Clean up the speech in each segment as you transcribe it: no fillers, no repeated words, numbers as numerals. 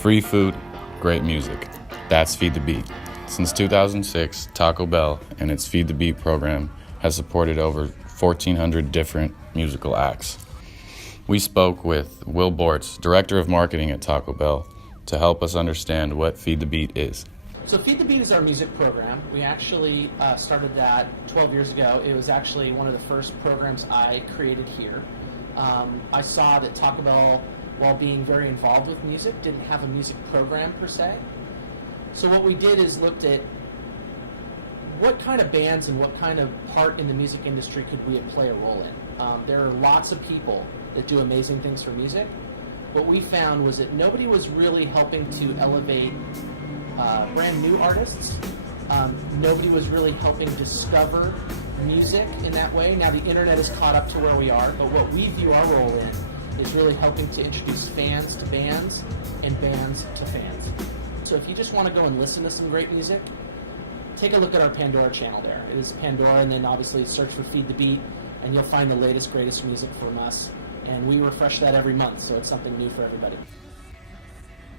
Free food, great music. That's Feed the Beat. Since 2006, Taco Bell and its Feed the Beat program has supported over 1,400 different musical acts. We spoke with Will Bortz, Director of Marketing at Taco Bell, to help us understand what Feed the Beat is. So Feed the Beat is our music program. We actually started that 12 years ago. It was actually one of the first programs I created here. I saw that Taco Bell, while being very involved with music, didn't have a music program per se. So what we did is looked at what kind of bands and what kind of part in the music industry could we play a role in. There are lots of people that do amazing things for music. What we found was that nobody was really helping to elevate brand new artists. Nobody was really helping discover music in that way. Now the internet has caught up to where we are, but what we view our role in is really helping to introduce fans to bands and bands to fans. So if you just want to go and listen to some great music, take a look at our Pandora channel there. It is Pandora, and then obviously search for Feed the Beat, and you'll find the latest, greatest music from us. And we refresh that every month, so it's something new for everybody.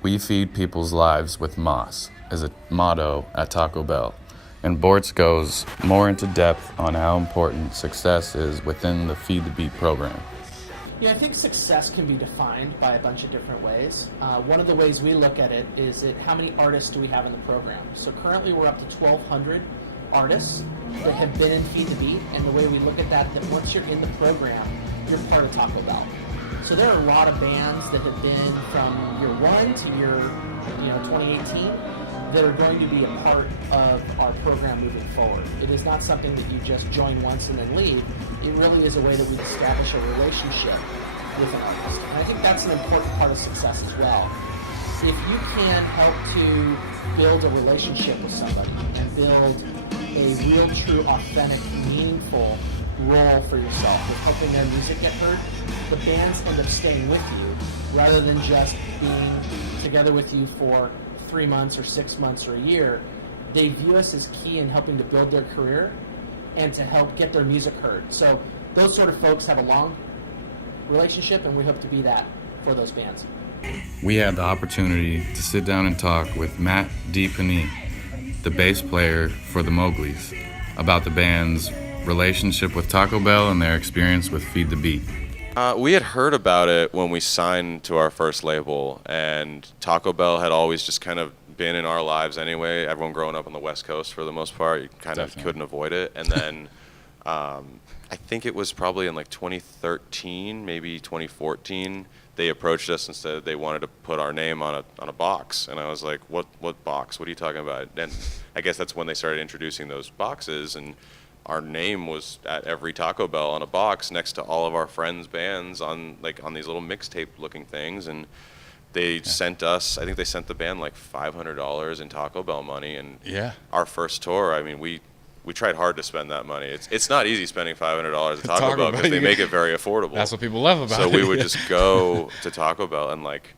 We feed people's lives with moss is a motto at Taco Bell, and Bortz goes more into depth on how important success is within the Feed the Beat program. Yeah, I think success can be defined by a bunch of different ways. One of the ways we look at it is how many artists do we have in the program. So currently we're up to 1,200 artists that have been in Feed the Beat, and the way we look at that once you're in the program, you're part of Taco Bell. So there are a lot of bands that have been from year 1 to year 2018 that are going to be a part of our program moving forward. It is not something that you just join once and then leave. It really is a way that we establish a relationship with an artist. And I think that's an important part of success as well. If you can help to build a relationship with somebody and build a real, true, authentic, meaningful role for yourself with helping their music get heard, the bands end up staying with you rather than just being together with you for 3 months or 6 months or a year. They view us as key in helping to build their career and to help get their music heard. So those sort of folks have a long relationship, and we hope to be that for those bands. We had the opportunity to sit down and talk with Matt Panni, the bass player for the Mowglis, about the band's relationship with Taco Bell and their experience with Feed the Beat. We had heard about it when we signed to our first label, and Taco Bell had always just kind of been in our lives anyway. Everyone growing up on the West Coast, for the most part, you kind of couldn't avoid it. And then I think it was probably in like 2013, maybe 2014, they approached us and said they wanted to put our name on a box. And I was like, what box? What are you talking about? And I guess that's when they started introducing those boxes, and our name was at every Taco Bell on a box next to all of our friends' bands on these little mixtape looking things. And they sent us, I think they sent the band like $500 in Taco Bell money. And our first tour, I mean, we tried hard to spend that money. It's not easy spending $500 at Taco Bell because they make it very affordable. That's what people love about it. So we would just go to Taco Bell and like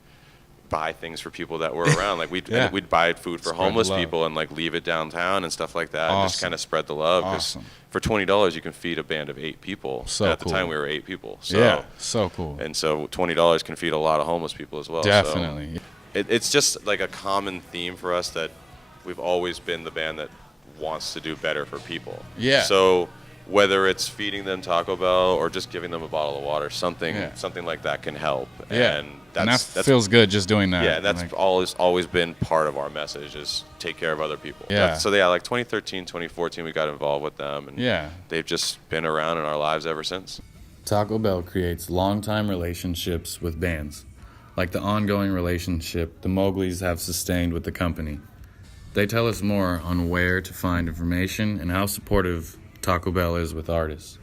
buy things for people that were around. Like we'd buy food for homeless people and like leave it downtown and stuff like that. And just kind of spread the love. Because for $20 you can feed a band of 8 people. So and at the time we were 8 people. So, so cool. And so $20 can feed a lot of homeless people as well. Definitely. So it's just like a common theme for us that we've always been the band that wants to do better for people. Yeah. So whether it's feeding them Taco Bell or just giving them a bottle of water, something like that can help. Yeah. And that feels good just doing that. Yeah, and that's always been part of our message is take care of other people. Yeah. So like 2013, 2014, we got involved with them, and they've just been around in our lives ever since. Taco Bell creates long-time relationships with bands, like the ongoing relationship the Mowglis have sustained with the company. They tell us more on where to find information and how supportive Taco Bell is with artists.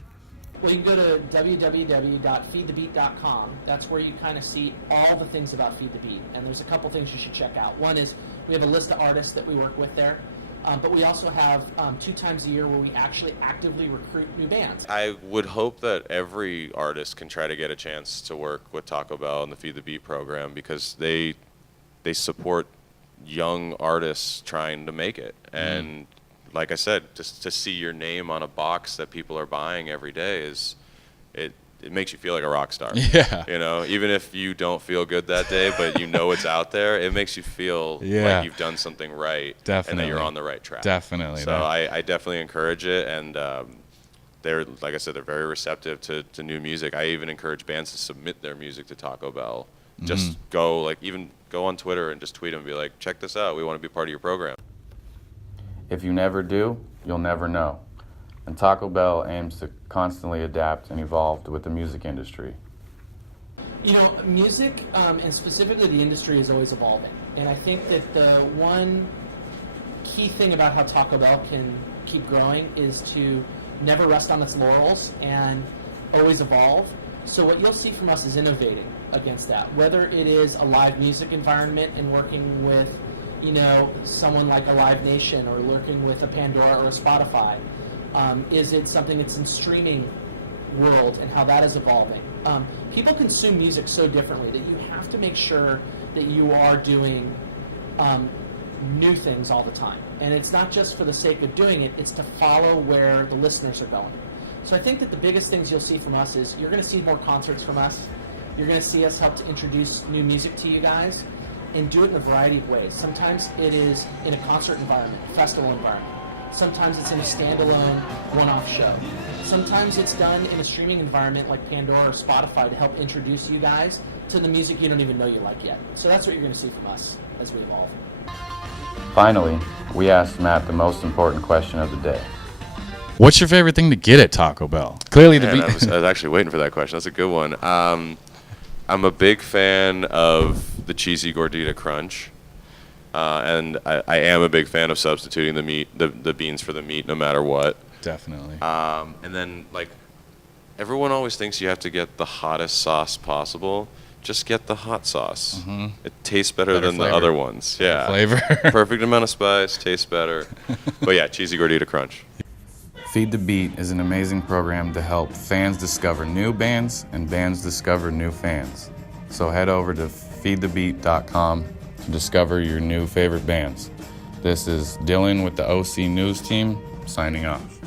Well, you can go to www.feedthebeat.com. That's where you kind of see all the things about Feed the Beat. And there's a couple things you should check out. One is we have a list of artists that we work with there. But we also have 2 times a year where we actually actively recruit new bands. I would hope that every artist can try to get a chance to work with Taco Bell and the Feed the Beat program, because they support young artists trying to make it. And like I said, just to see your name on a box that people are buying every day it makes you feel like a rock star. Yeah. You know, even if you don't feel good that day, but you know it's out there, it makes you feel like you've done something right. Definitely. And that you're on the right track. Definitely. So I definitely encourage it, and they're, like I said, they're very receptive to new music. I even encourage bands to submit their music to Taco Bell. Just go on Twitter and just tweet them and be like, check this out, we want to be part of your program. If you never do, you'll never know. And Taco Bell aims to constantly adapt and evolve with the music industry. You know, music, and specifically the industry, is always evolving. And I think that the one key thing about how Taco Bell can keep growing is to never rest on its laurels and always evolve. So what you'll see from us is innovating against that, whether it is a live music environment and working with, you know, someone like a Live Nation, or working with a Pandora or a Spotify. Is it something that's in streaming world and how that is evolving? People consume music so differently that you have to make sure that you are doing new things all the time. And it's not just for the sake of doing it, it's to follow where the listeners are going. So I think that the biggest things you'll see from us is you're going to see more concerts from us. You're going to see us help to introduce new music to you guys and do it in a variety of ways. Sometimes it is in a concert environment, festival environment. Sometimes it's in a standalone one-off show. Sometimes it's done in a streaming environment like Pandora or Spotify to help introduce you guys to the music you don't even know you like yet. So that's what you're going to see from us as we evolve. Finally, we asked Matt the most important question of the day. What's your favorite thing to get at Taco Bell? Clearly, I was actually waiting for that question. That's a good one. I'm a big fan of the cheesy gordita crunch, and I am a big fan of substituting the beans for the meat, no matter what. Definitely. And then, like, everyone always thinks you have to get the hottest sauce possible. Just get the hot sauce. It tastes better than flavor. the other ones. Yeah. Flavor. Perfect amount of spice, tastes better. But yeah, cheesy gordita crunch. Feed the Beat is an amazing program to help fans discover new bands and bands discover new fans. So head over to feedthebeat.com to discover your new favorite bands. This is Dylan with the OC News Team, signing off.